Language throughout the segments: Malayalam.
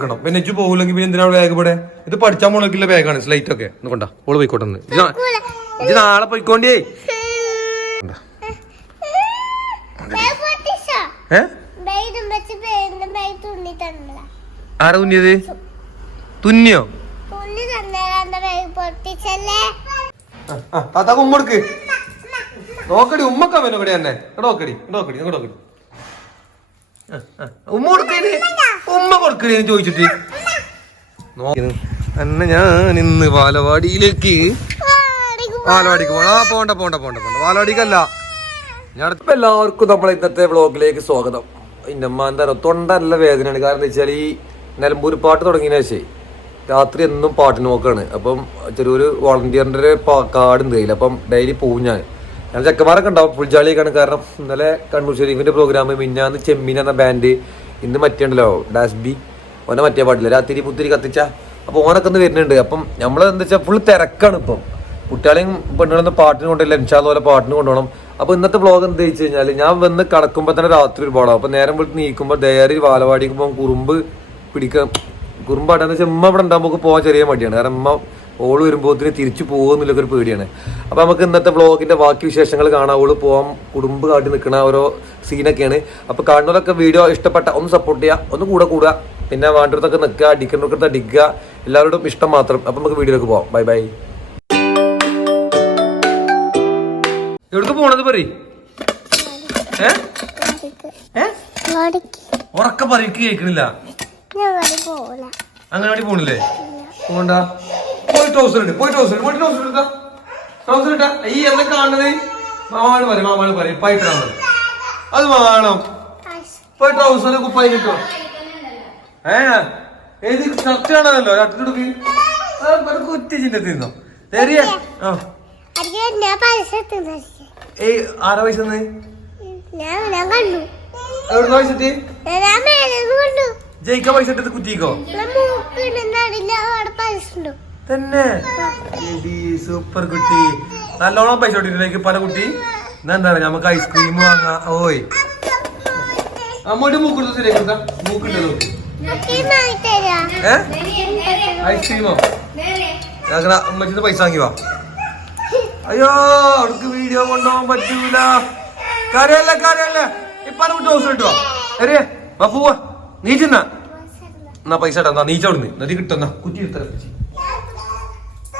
കൊടുക്കണം. പിന്നെ ഇജ്ജ് പോകില്ലെങ്കിൽ പിന്നെ എന്തിനാ ബാഗ് ഇവിടെ? ഇത് പഠിച്ചാൽ മുളക്കില്ല ബാഗാണ് സ്ലൈറ്റ് ഒക്കെ. ഒന്ന് കൊണ്ടാ. ഓൾ പോയിക്കോട്ടെ ഇത് നാളെ പോയിക്കോണ്ടേ ആരാ തുന്നിയത്? തുന്നിയോ? താത്ത ഉമ്മ കൊടുക്ക്. നോക്കടി ഇവിടെ തന്നെ. നോക്കടി നോക്കടി നോക്കടി. ഉമ്മ കൊടുക്കേ ഉമ്മ കൊടുക്കണേന്ന് ചോദിച്ചിട്ട്. എന്നെ ഞാൻ ഇന്ന് പാലവാടിയിലേക്ക് വാലവാടിക്ക് പോണം. ആ പോണ്ട പോണ്ട പോണ്ട പോണ്ട. പാലവാടിക്കല്ല ഞാൻ എല്ലാവർക്കും നമ്മളെ ഇന്നത്തെ വ്ളോഗിലേക്ക് സ്വാഗതം. എന്റെ അമ്മ എന്താ പറയുക തൊണ്ട നല്ല വേദനയാണ്. കാരണം എന്താ വെച്ചാൽ ഈ നിലമ്പൂർ പാട്ട് തുടങ്ങിയ ശേഷം രാത്രി എന്നും പാട്ട് നോക്കാണ് അപ്പം ചെറിയൊരു വോളണ്ടിയറിന്റെ ഒരു കാർഡ് കയ്യിൽ അപ്പം ഡെയിലി പോവും ഞാൻ. ഞാൻ ചെക്കന്മാരൊക്കെ ഉണ്ടാവും. ഫുൾ ജാളിയൊക്കെയാണ് കാരണം ഇന്നലെ കണ്ണൂർ ഷെരീഫിന്റെ പ്രോഗ്രാം മിന്നാന്ന് ചെമ്മീൻ എന്ന ബാൻഡ് ഇന്ന് മറ്റേ ഉണ്ടല്ലോ ഡാസ്ബി ഓനെ മറ്റേ പാട്ടില്ല? രാത്രി പുത്തിരി കത്തിച്ച. അപ്പോൾ ഓനൊക്കെ ഒന്ന് വരുന്നുണ്ട്. അപ്പം നമ്മൾ എന്താ വെച്ചാൽ ഫുൾ തിരക്കാണ് ഇപ്പം. കുട്ടികളെയും പെണ്ണുകളൊന്നും പാട്ടിന് കൊണ്ടില്ല ഇൻഷാല്ല പോലെ പാട്ടിന് കൊണ്ടുപോകണം. അപ്പോൾ ഇന്നത്തെ ബ്ലോഗ് എന്താ വെച്ച് കഴിഞ്ഞാൽ ഞാൻ വന്ന് കടക്കുമ്പോൾ തന്നെ രാത്രി ഒരു ഒരുപാടാവും അപ്പോൾ നേരം വിളിച്ച് നീക്കുമ്പോ ദയറി വാലവാടിക്ക് പോകുമ്പോൾ കുറുമ്പ് പിടിക്കാൻ കുറുമ്പാട്ടാന്ന് വെച്ചാൽ ഉമ്മ ഇവിടെ ഉണ്ടാകുമ്പോൾ പോകാൻ ചെറിയ മടിയാണ്. കാരണം ഉമ്മ ഓൾ വരുമ്പോഴത്തേന് തിരിച്ചു ഒരു പേടിയാണ്. അപ്പോൾ നമുക്ക് ഇന്നത്തെ വ്ളോഗിന്റെ ബാക്കി വിശേഷങ്ങൾ കാണാം ഓൾ പോകാൻ കുടുംബ് കാട്ടി നിൽക്കുന്ന ഓരോ സീനൊക്കെയാണ് അപ്പോൾ കാണുന്നവരൊക്കെ വീഡിയോ ഇഷ്ടപ്പെട്ട ഒന്ന് സപ്പോർട്ട് ചെയ്യുക ഒന്ന് കൂടെ കൂടുക. പിന്നെ വേണ്ടടുത്തൊക്കെ നിൽക്കുക അടിക്കുന്നൊക്കെ അടിക്കുക. എല്ലാവരോടും ഇഷ്ടം മാത്രം. അപ്പോൾ നമുക്ക് വീഡിയോയിലേക്ക് പോവാം. Bye bye. എവിടേക്ക് പോണത് പറ? ഉറക്കെ പറയ്ക്ക് കേൾക്കണില്ല. അങ്ങനാടി പോണില്ലേ? പോണ്ട ട്രൗസർ ഇട്ട് പോയി ട്രൗസർ പോയി ട്രൗസർ ഇട്ടാ ട്രൗസർ ഇട്ടാ ഈ എന്താ കാണുന്നത്? മാമാണ് പറയും മാമാണ് പറയും പൈപ്പിടാൻ പറയും അത് വേണം. പോയി ട്രൗസർ കുപ്പായി കിട്ടോ ഏ? ഏത് ഷർട്ട് കാണാനല്ലോ ഷർട്ടിനെടുക്ക് കുറ്റി തിന്നോ ശരിയാ ഏയ് ആരാ പൈസ തന്നേ പൈസ ജയിക്കാൻ പൈസ ഇട്ടത് കുറ്റിക്കോ? തന്നെ. സൂപ്പർ കുട്ടി. നല്ലോണം പൈസ ഇട്ടിട്ടിലേക്ക് പല കുട്ടി? എന്താ നമുക്ക് ഐസ്ക്രീം വാങ്ങാ. ഓയ്. അമ്മോട്ട് മൂക്കെടുത്ത് ശരിയാക്കി മൂക്കുണ്ട് നോക്കി. ഏ? ഐസ്ക്രീമോ ഞങ്ങൾ അമ്മച്ചിന്ന് പൈസ വാങ്ങി വാ. അയ്യോ അവർക്ക് വീഡിയോ കൊണ്ടുപോകാൻ പറ്റൂല. കാര്യല്ല കാര്യല്ല? ഇപ്പൊ വിട്ട് ഹൗസ് കിട്ടുവോ ശരിയേ വാ പോവാ. നീ ചെന്നാ. എന്നാ പൈസ ഇട്ടാ നീച്ച അവിടുന്ന് നദി കിട്ടുന്ന കുറ്റി എടുത്ത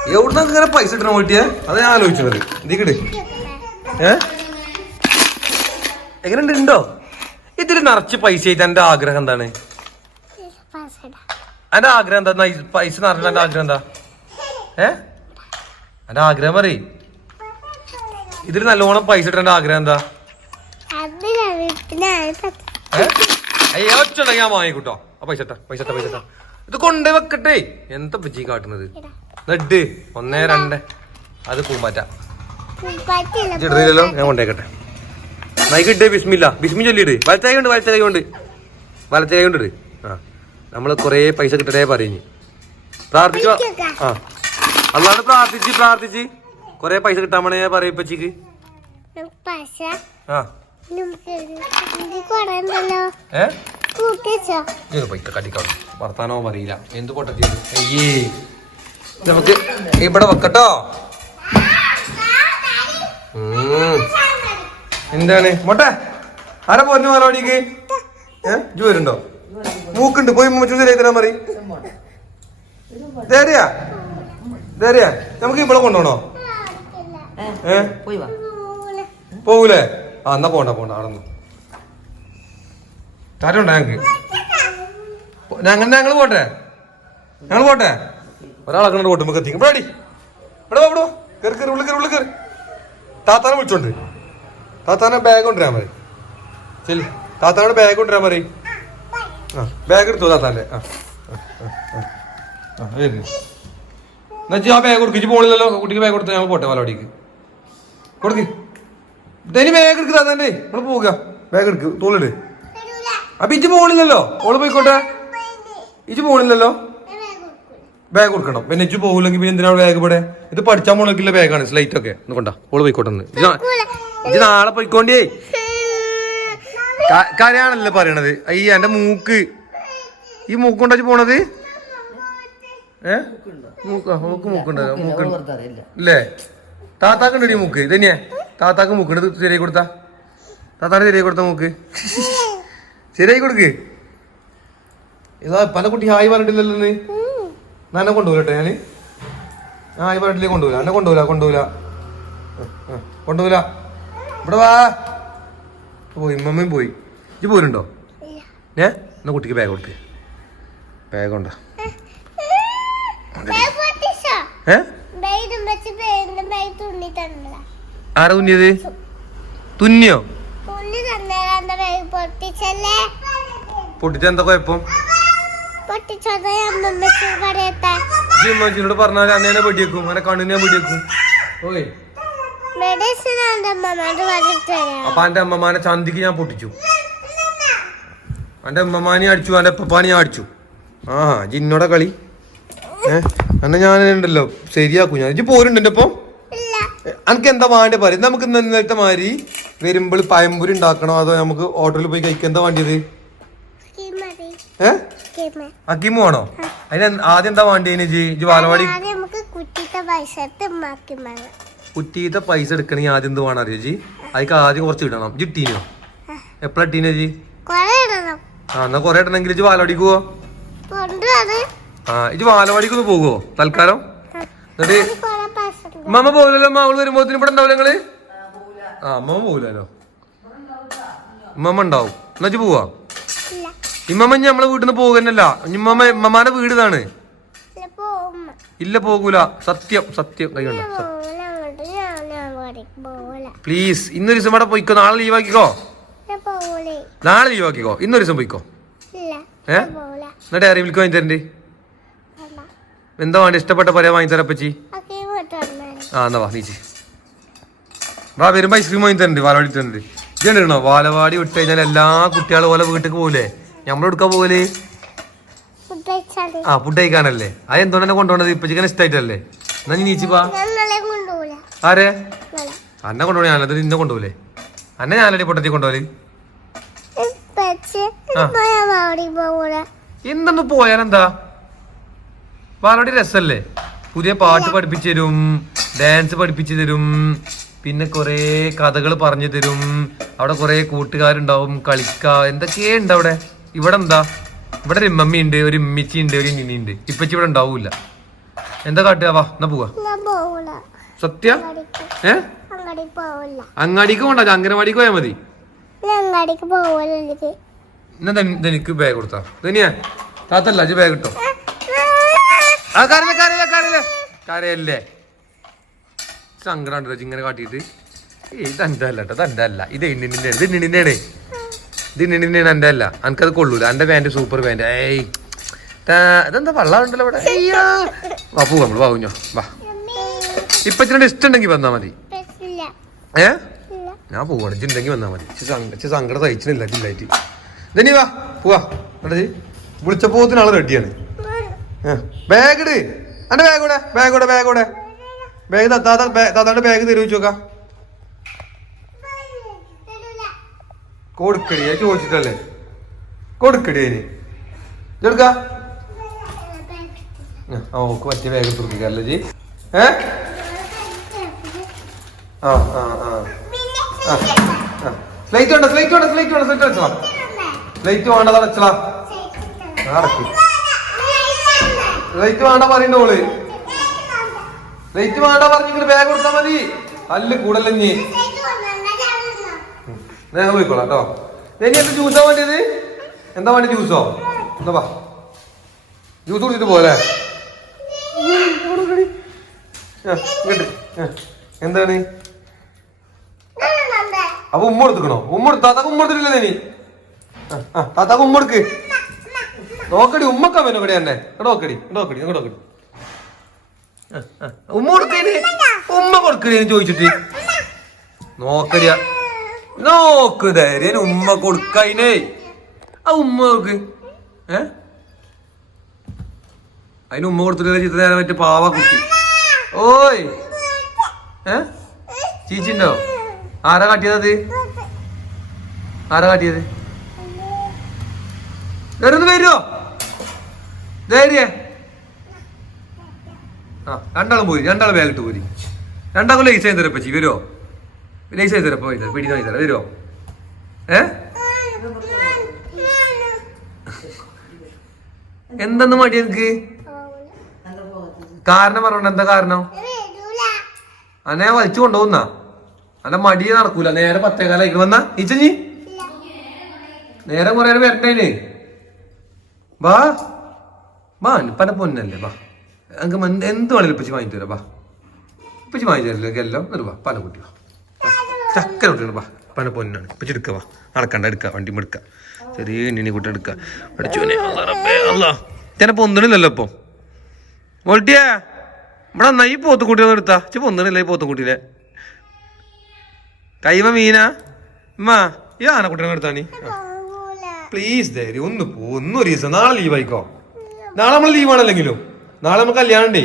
എവിടുന്ന ഇങ്ങനെ പൈസ ഇട്ടണ പോയിട്ടിയാ അത് ഞാൻ ആലോചിച്ചത് നീ കിട്. ഏ? എങ്ങനെ ഉണ്ടോ ഇതിൽ നിറച്ച് പൈസ ആയിട്ട് എന്റെ ആഗ്രഹം എന്താണ്? എന്റെ ആഗ്രഹം എന്താ? പൈസ നിറഞ്ഞ എന്റെ ആഗ്രഹം എന്താ? ഏ? എന്റെ ആഗ്രഹം പറയ്. ഇതിൽ നല്ലോണം പൈസ ഇട്ട ആഗ്രഹം എന്താ? അത് ഞാൻ വാങ്ങിക്കൂട്ടോ. ആ പൈസ ഇട്ടാ പൈസ ഇട്ടാ പൈസ ഇട്ടാ. ഇത് കൊണ്ടേ വെക്കട്ടെ. എന്താ പറ്റി കാട്ടുന്നത്? നെഡ് ഒന്നേ രണ്ട്. അത് പൂമ്പാറ്റ. ചെറുതില്ലല്ലോ ഞാൻ കൊണ്ടേക്കട്ടെ. നൈക്കിട്ടേ ബിസ്മില്ല. ബിസ്മി ചൊല്ലിട്ട് വലത്തെ കൊണ്ട് വലത്തെ കൊണ്ട് വലത്തെ കൊണ്ട് ഇട്. ആ. നമ്മൾ കൊറേ പൈസ കിട്ടട്ടെ പറഞ്ഞു പ്രാർത്ഥിച്ചോ? ആ. അല്ലാണ്ട് പ്രാർത്ഥിച്ച് പ്രാർത്ഥിച്ച്. കൊറേ പൈസ കിട്ടാൻ വേണേ പറയപ്പച്ചിക്ക് പൈസ ആ വർത്താനോ പറയില്ല എന്ത് പൊട്ടത്തി അയ്യേ. നമുക്ക് ഇവിടെ വെക്കട്ടോ. എന്താണ്? മോട്ടെ ആരാ പോന്നു പാലവാടിക്ക് ഏ? ജു വരുന്നുണ്ടോ? മൂക്കുണ്ട്. പോയി ശരിയായി തരാൻ മതി ധൈര്യാ? ധൈര്യ? നമുക്ക് ഇവിടെ കൊണ്ടുപോണോ ഏ? പോകൂലേ ആ എന്നാ പോണ്ട പോണ്ട. അവിടെ നിന്ന്. ഞങ്ങക്ക്? ഞങ്ങൾ ഞങ്ങൾ പോട്ടെ? ഞങ്ങൾ പോട്ടെ? ഒരാളെ നമുക്ക് എത്തിക്കും ഇവിടെ അടി ഇവിടെ ഇവിടെ കയറി കേറി ഉള്ളിൽ കയറി ഉള്ളിൽ കയറി താത്താനെ വിളിച്ചോണ്ട്. താത്താനെ ബാഗ് കൊണ്ടുവരാൻ മതി ശരി താത്താനോട് ബാഗ് കൊണ്ടുവരാൻ മതി ആ ബാഗ് എടുത്തു താത്താന്റെ? ആ ആ, ആ, ബാഗ് കൊടുക്കിച്ച് പോണില്ലല്ലോ കുട്ടിക്ക് ബാഗ് കൊടുത്ത് ഞാൻ പോട്ടെ വലവടിക്ക് കൊടുക്ക്. ഇനി ബാഗ് എടുക്ക് താത്താന്റെ. നമ്മൾ പോവുക. ബാഗ് എടുക്ക്. തോളിട് അപ്പൊ ഇജ്ജ് പോണില്ലല്ലോ ഓൾ പോയിക്കോട്ടെ. ഇജ്ജ് പോണില്ലല്ലോ ബാഗ് കൊടുക്കണം. പിന്നെ ഇജ്ജ് പോകില്ലെങ്കിൽ പിന്നെ എന്തിനാണ് ബാഗ് ഇവിടെ? ഇത് പഠിച്ചാൽ പോണില്ല ബാഗാണ് സ്ലൈറ്റ് ഒക്കെ. ഒന്ന് കൊണ്ടാ. ഓൾ പോയിക്കോട്ടെ. ഇജ്ജ് നാളെ പോയിക്കോണ്ടേ. കാര്യാണല്ലോ പറയണത്. അയ്യ എന്റെ മൂക്ക്. ഈ മൂക്കൊണ്ടാച്ച് പോണത്? ഏ? മൂക്ക മൂക്ക് മൂക്കുണ്ട്. മൂക്കുണ്ട്. ഇല്ലേ? താത്താക്കുണ്ടടി മൂക്ക്. ഇതന്നെയാ താത്താക്ക് മൂക്കുണ്ട് ശരിയായി കൊടുത്താ? താത്താടെ ശരിയായി കൊടുത്ത മൂക്ക്. ശരിയായി കൊടുക്ക്. ഇതാ പല കുട്ടി ഹായ് പറഞ്ഞിട്ടില്ലല്ലോ നീ ഞാൻ എന്നെ കൊണ്ടുപോകട്ടെ ഞാൻ ആ ഈ പറഞ്ഞിട്ടില്ലേ കൊണ്ടുപോല എന്നെ കൊണ്ടുപോല കൊണ്ടുപോല കൊണ്ടുപോല ഇവിടെ വാ. പോയി മമ്മയും പോയി. ഇജ്ജ് പോരുണ്ടോ? ഏ? എന്നാ കുട്ടിക്ക് ബാഗ് കൊടുത്തേ ബാഗ് ഉണ്ടോ ആരാ തുന്നിയത്? തുന്നിയോ? പൊട്ടിച്ചെന്താ കുഴപ്പം? ജിമ്മച്ചിനോട് പറഞ്ഞാൽ അന്നേനെ വെടിയേക്കും അങ്ങനെ കണ്ണിനെ വെടിയേക്കും ഓയ് അപ്പൊ എന്റെ അമ്മമാനെ ചന്തിക്ക് ഞാൻ പൊട്ടിച്ചു. എന്റെ അമ്മമാനെ അടിച്ചു എന്റെ അപ്പാനെ ഞാൻ അടിച്ചു. ആ ജിന്നോടെ കളി. ഏഹ് അന്ന ഞാൻ ഉണ്ടല്ലോ ശരിയാക്കും ഞാൻ. ഇജ്ജ് പോരുണ്ട് എന്റെ ഒപ്പം അനക്ക് എന്താ വേണ്ട പറയും. നമുക്ക് ഇന്ന് ഇന്നലത്തെ മാതിരി വരുമ്പോൾ പയമ്പൂരി ഉണ്ടാക്കണോ? അതോ നമുക്ക് ഹോട്ടലിൽ പോയി കഴിക്കാൻ എന്താ വേണ്ടിയത്? മതി ഏ അക്കിമു ആണോ? അതിന് ആദ്യം എന്താ വേണ്ടേന് ജി ജി ബാലവാടി? കുട്ടിത്തെ പൈസ എടുക്കണമെങ്കിൽ ആദ്യം എന്ത് വേണം അറിയോ ജി? അതിക്ക് ആദ്യം കുറച്ച് ഇടണം. ജി ടീനോ എപ്പോഴാ ടീനോ ജി? ആ എന്നാ കൊറേ ഇടണെങ്കിൽ ജി ബാലവാടിക്ക് പോവോ? ആ ഇജ് ബാലവാടിക്ക് ഒന്ന് പോകുവോ തൽക്കാലം. എന്നിട്ട്. മമ്മ പോകില്ലല്ലോ അമ്മ അവൾ വരുമ്പോത്തിന് ഇവിടെ ഉണ്ടാവില്ല നിങ്ങൾ? ആ അമ്മ പോകില്ലല്ലോ ഉമ്മമ്മ ഉണ്ടാവും. എന്നാ ജി പോവാ? ഇമ്മമ്മ ഇനി നമ്മളെ വീട്ടിൽ നിന്ന് പോകുന്നല്ല ഇമ്മമ്മ ഇമ്മമാന്റെ വീട് ഇതാണ്. ഇല്ല പോകൂല. സത്യം സത്യം. കൈകൊണ്ട പ്ലീസ് ഇന്നൊരു ദിവസം ഇവിടെ പോയിക്കോ. നാളെ ലീവാക്കിക്കോ നാളെ ലീവാക്കിക്കോ ഇന്നൊരു ദിവസം പോയിക്കോ. ഏ? എന്നിട്ട് ഡയറി മിൽക്ക് വാങ്ങി തരണ്ടേ? എന്താ വേണ്ട? ഇഷ്ടപ്പെട്ട പറയാ വാങ്ങി തരപ്പച്ചി ആ എന്നാ വാ നീച്ചി. വാ വരുമ്പോ ഐസ്ക്രീം വാങ്ങി തരണ്ട് വാലവാടി തരണ്ട്. ഇജണ്ടോ വാലവാടി വിട്ട് കഴിഞ്ഞാൽ എല്ലാ കുട്ടികളും പോലെ വീട്ടിൽ പോകൂലേ നമ്മളെടുക്കാൻ പോകൽ ആ ഫുഡ് കഴിക്കാനല്ലേ? അത് എന്തുകൊണ്ടാണ് കൊണ്ടുപോകണത് ഇപ്പൊ ചിക്കൻ ഇഷ്ടമായിട്ടല്ലേ എന്നാ നീ നീച്ചിപ്പാ ആരെ? അന്നെ കൊണ്ടുപോയി ഞാനത് നിന്നെ കൊണ്ടുപോലേ അന്നെ ഞാനല്ലേ പൊട്ടത്തി കൊണ്ടുപോൽ ഇന്നൊന്ന് പോയാലെന്താ? വാലവാടി രസല്ലേ? പുതിയ പാട്ട് പഠിപ്പിച്ചു തരും ഡാൻസ് പഠിപ്പിച്ചു തരും പിന്നെ കുറേ കഥകൾ പറഞ്ഞു തരും. അവിടെ കുറേ കൂട്ടുകാരുണ്ടാവും കളിക്ക എന്തൊക്കെയുണ്ട് അവിടെ? ഇവിടെ എന്താ ഇവിടെ ഒരു മമ്മി ഉണ്ട് ഒരു ഇമ്മിച്ചി ഉണ്ട് ഒരു നിനി ഉണ്ട്. ഇപ്പച്ചി ഇവിടെ ഉണ്ടാവൂല. എന്താ കാട്ടുക? വാ എന്നാ പോവാ. സത്യ? അങ്ങാടിക്ക്. ഏ? അങ്ങാടിക്ക് പോണ്ട അംഗനവാടിക്ക് പോയാ മതി. എനിക്ക്. ബാഗ് കൊടുത്താ? ധനിയാ താത്തല്ല അജ് ബാഗ് കിട്ടോ ആ കരയില്ല കരയില്ല കരയില്ല. കരയല്ലേ. സങ്കടം ഇങ്ങനെ കാട്ടിയിട്ട്. ഇത് എന്റെ അല്ല കേട്ടോ ഇത് എന്റെ അല്ല. ഇത് എണ്ണിന്റെ ഇത് ഇണ്ണിന്റെ ആണ് ഇത് ഇണ്ണിന്റെ ആണ് എന്റെ അല്ല എനിക്കത് കൊള്ളൂല എന്റെ പാന്റ് സൂപ്പർ പാന്റ് ഏയ് ഇതെന്താ വെള്ളം ഇവിടെ വാ പോവാ നമ്മൾ വാ കുഞ്ഞോ വാ ഇപ്പൊ ഇച്ചിരി ഇഷ്ടം ഉണ്ടെങ്കിൽ വന്നാ മതി ഏ ഞാൻ പോവാണ് ഇജ്ജുണ്ടെങ്കിൽ വന്നാ മതി ഇച്ചി സങ്ക- ഇച്ചി സങ്കടം സഹിച്ചിട്ടില്ല ഇല്ലായിട്ട് ധനി വാ പോവാ എടാ വിളിച്ചപ്പോത്തിന് ആൾ റെഡിയാണ് ബാഗ് ഇട് എന്റെ ബാഗ് കൂടെ ബാഗ് കൂടെ ബാഗ് കൂടെ ബാഗ് താത്താന്റെ ബാഗ് തരുവോ ചോക്കാം കൊടുക്കടി ഞാൻ ചോദിച്ചിട്ടല്ലേ? കൊടുക്കടി അതിന്. ഇതെടുക്ക. ആ ഓക്ക് പറ്റിയ വേഗം തുറക്കിക്കല്ലേ ജി ഏ? ആ ആ ആ. സ്ലൈറ്റ് വേണ്ട സ്ലൈറ്റ് വേണ്ട സ്ലൈറ്റ് വേണ്ട സ്ലൈറ്റ് വെച്ചളാ സ്ലൈറ്റ് വേണ്ടത് വേണ്ട പറയണ്ടോൾ സ്ലൈറ്റ് വേണ്ട ബാഗ് മതി. അല്ല കൂടല്ലേ ഞാൻ പോയിക്കോളാം കേട്ടോ. ഇനി എന്താ ജ്യൂസാ വേണ്ടിയത് എന്താ വേണ്ടി ജ്യൂസോ എന്താ വാ. ജ്യൂസ് കുടിച്ചിട്ട് പോലെ എന്താണ്? അപ്പൊ ഉമ്മ എടുക്കണോ ഉമ്മ എടുത്ത് ഉമ്മ എടുത്തിട്ടില്ലേ നീ താത്താക്ക് ഉമ്മ എടുക്ക് നോക്കടി ഉമ്മക്ക വേണം ഇവിടെ തന്നെ. നോക്കടി നോക്കടി നോക്കടി. ഉമ്മ കൊടുക്കേന് ഉമ്മ കൊടുക്കണേന്ന് ചോദിച്ചിട്ട്. നോക്കടിയ നോക്ക് ധൈര്യം ഉമ്മ കൊടുക്കയിനേ. ആ ഉമ്മ നോക്ക്. ഏ? അതിന് ഉമ്മ കൊടുത്തിട്ടില്ല ചിത്ര നേരം മറ്റേ പാവ കുട്ടി. ഓയ്. ഏ? ചീച്ചിണ്ടോ? ആരാ കാട്ടിയത് ആരാ കാട്ടിയത്? വേറൊന്ന് വരുമോ ധൈര്യ. ആ രണ്ടാളും പോയി രണ്ടാളും ബാഗിട്ട് പോയി രണ്ടാളും ലൈസ് ചെയ്തരപ്പച്ചി വരുമോ ലൈസ് ചെയ്ത് തരാം പോയി പിടി വാങ്ങി തരാം വരുമോ ഏ എന്തെന്ന് മടി എനിക്ക് കാരണം പറഞ്ഞോണ്ട് എന്താ കാരണം? അന്നെ വലിച്ചു കൊണ്ടുപോകുന്ന. അല്ല മടി നടക്കൂല. നേരെ പത്തേകാലായിക്ക് വന്ന ഇച്ചി നേരെ കുറേ വരണ്ടേന്. വാ വാ പല പൊന്നല്ലേ വാ എനിക്ക് എന്ത് വേണേലും ഇപ്പച്ചി വാങ്ങിച്ചു തരാം വാ ഇപ്പച്ചി വാങ്ങിച്ചു തരില്ല എല്ലാം നിർവാ പല കുട്ടി വാ. ചക്കര കുട്ടിയാണ് വാ പല പൊന്നാണ്. ഇപ്പച്ചി എടുക്കുക വാ. നടക്കണ്ട എടുക്ക വണ്ടി എടുക്ക. ചെറിയ എണ്ണിനെ കുട്ടി എടുക്ക. അടിച്ചോനെ ചില പൊന്നണില്ലല്ലോ ഇപ്പൊ. വോൾട്ടിയേ ഇവിടെ എന്നാ ഈ പോത്തുക്കുട്ടി ഒന്ന് എടുത്താ. ചെ പൊന്തണില്ല ഈ പോത്തുക്കുട്ടിയിലെ? കൈമ മീനാ? ഉമ്മ ഈ ആനക്കുട്ടിനെ എടുത്താണി പ്ലീസ് ധൈര്യ ഒന്ന് പോ ഒന്ന് ഒരു ദിവസം. നാളെ ലീവായിക്കോ നാളെ നമ്മൾ ലീവാണല്ലെങ്കിലും നാളെ നമുക്ക് കല്യാണം ഉണ്ടേ.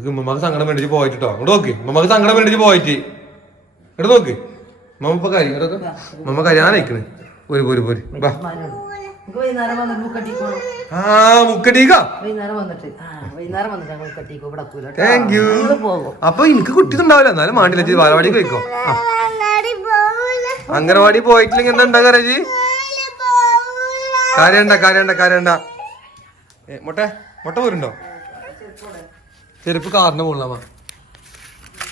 നമുക്ക് ഉമ്മക്ക് സങ്കടം വേണ്ടിച്ച് പോയിട്ടോ ഇങ്ങോട്ട് നോക്ക്. ഉമ്മക്ക് സങ്കടം വേണ്ടിച്ച് പോയിട്ട്. ഇങ്ങോട്ട് നോക്ക്. മമ്മ ഇപ്പൊ കാര്യം. ഉമ്മ നോക്ക്. കല്യാണം അയക്കണേ പോര് പോര് പോര്. വാ. ആ മുക്കട്ടിക്കോ താങ്ക് യു അപ്പൊ എനിക്ക് ഉണ്ടാവില്ല. എന്നാലും ബാലവാടിക്ക് പോയിക്കോ. ആ. അംഗനവാടി പോയിട്ടില്ലെങ്കിൽ എന്താ ഉണ്ടാകാ ചേച്ചി കാര്യണ്ട കാര്യണ്ട കാര്യണ്ട. മുട്ട മുട്ട പോരുണ്ടോ? ചെരുപ്പ് കാറിന് പോകലാമാ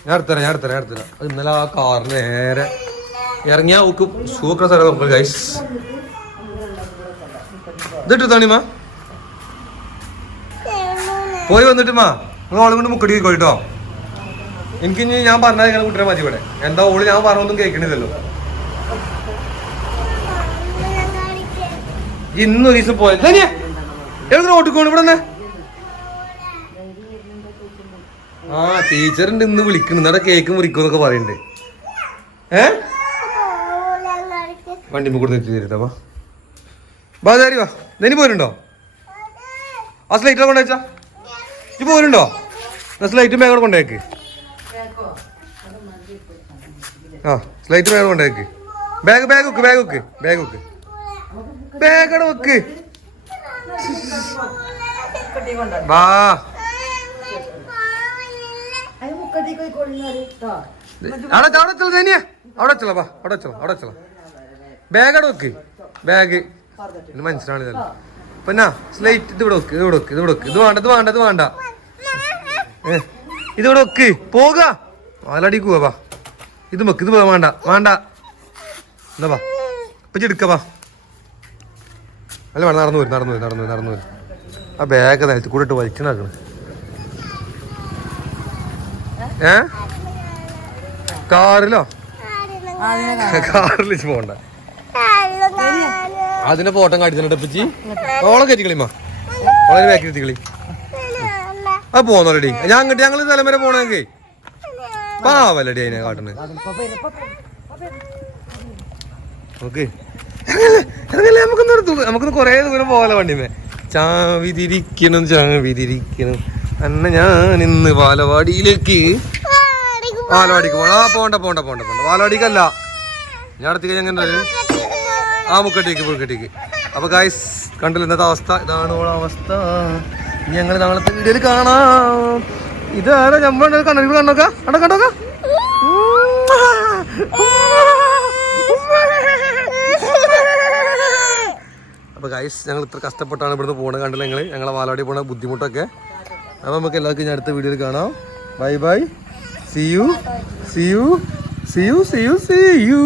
ഞാൻ എടുത്തരാം ഞാൻ എടുത്തരാം എടുത്തരാം. അത് ഇന്നലെ ആ കാറിന് നേരെ ഇറങ്ങിയാ ഓക്ക് സൂക്ര സ്ഥലം നമുക്ക് ഗൈസ് ഇതിട്ടു താണിമാ? പോയി വന്നിട്ട് മാ. നിങ്ങൾ ഓളും കൊണ്ട് മുക്കടി പോയിട്ടോ. എനിക്ക് ഇനി ഞാൻ പറഞ്ഞാൽ ഇങ്ങനെ കുട്ടിയെ മതി ഇവിടെ. എന്താ ഓൾ ഞാൻ പറഞ്ഞൊന്നും കേൾക്കണില്ലല്ലോ. ഇന്നൊരു ദിവസം പോയത് എവിടെ റോട്ടിൽ പോണു ഇവിടെ തന്നെ ആ ടീച്ചറിന്റെ ഇന്ന് വിളിക്കുന്നു ഇവിടെ കേക്ക് മുറിക്കുന്നൊക്കെ പറയുന്നുണ്ട് ഏ? വണ്ടി മുക്കൂടെ നിർത്തി തരുത്താ വാ. ദാരി വാ. ധനി പോരുണ്ടോ? ആ സ്ലൈറ്റ് കൊണ്ടുവച്ചാ. ഇത് പോരുണ്ടോ? സ്ലൈറ്റ് ബാഗ് കൊണ്ടേക്ക് ആ സ്ലൈറ്റ് ബാഗ് കൊണ്ടേക്ക് ബാഗ് ബാഗ് വെക്ക് ബാഗ് വെക്ക് ബാഗ് വെക്ക് ബാഗ് അവിടെ വെക്ക്. വാ അത് മുക്കട്ടിക്ക് പോയിക്കൊള്ളുന്നാൽ കേട്ടോ അവിടെ അവിടെ വെച്ചോ ധനിയ അവിടെ വെച്ചോ വാ അവിടെ വെച്ചോ അവിടെ വെച്ചോ ബാഗ് അവിടെ വെക്ക്. ബാഗ് ഇത് മനസ്സിലാണിതല്ലോ പിന്നെ സ്ലൈറ്റ് ഇത് ഇവിടെ വെക്ക് ഇത് ഇവിടെ വെക്ക് ഇത് വെക്ക്. ഇത് വേണ്ട ഇത് വേണ്ട ഇത് വേണ്ട. ഇത് ഇവിടെ വെക്ക്. പോക. വാലടിക്കുക വാ. ഇത് വെക്ക് ഇത് വേണ്ട വേണ്ട. എന്താ വാ. ഇപ്പൊ എടുക്ക വാ. അല്ല വേണം നടന്നു വരും നടന്നു വരും നടന്നു വരും നടന്നു വരും. ആ ബാഗ് നിലത്ത് കൂടെ ഇട്ട് വലിച്ചു നടക്കണ് ഏ? കാറിലോ? കാറിൽ പോണ്ട അതിന്റെ ഫോട്ടോ കാട്ടിത്തന്നെ ഇപ്പച്ചി ഓളെ കയറ്റിക്കളിമാ ഓളെ ബാക്കിൽ എത്തിക്കളി അത് പോന്നോളടി. ഞാൻ അങ്ങോട്ട് ഞങ്ങൾ സ്ഥലം വരെ പോണെങ്കിൽ പാവല്ലടി അതിനെ കാട്ടണ്. ഓക്കെ. ഇറങ്ങല്ലേ നമുക്കൊന്ന് നമുക്കൊന്ന് കൊറേ ദൂരം പോകാലോ വണ്ടിമേ. ചാവി തിരിക്കണം അന്ന ഞാൻ ഇന്ന് പാലവാടിയിലേക്ക് പാലവാടിക്ക് പോണം. ആ പോണ്ട പോണ്ട പോണ്ട പോണ്ട. പാലവാടിക്കല്ല ഞാൻ അടുത്തേക്ക് എങ്ങനെ ആ മുക്കട്ടേക്ക് മുക്കട്ടേക്ക്. അപ്പൊ ഗായ്സ് കണ്ടില്ല ഇന്നത്തെ അവസ്ഥ? ഇതാണ് ഓളെ അവസ്ഥ. ഞങ്ങൾ നാളത്തെ വീഡിയോയിൽ കാണാം. ഇതാരാ ഞമ്മ കണ്ണൂർ കണ്ടോക്ക? കണ്ടോ കണ്ടോക്ക അപ്പൊ ഗൈസ് ഞങ്ങൾ ഇത്ര കഷ്ടപ്പെട്ടാണ് ഇവിടുന്ന് പോണത് കണ്ടില്ല ഞങ്ങൾ ഞങ്ങളെ വാലാടി പോണ ബുദ്ധിമുട്ടൊക്കെ. അപ്പൊ നമുക്ക് എല്ലാവർക്കും ഞാൻ അടുത്ത വീഡിയോയിൽ കാണാം. Bye bye. See you see you see you see you see you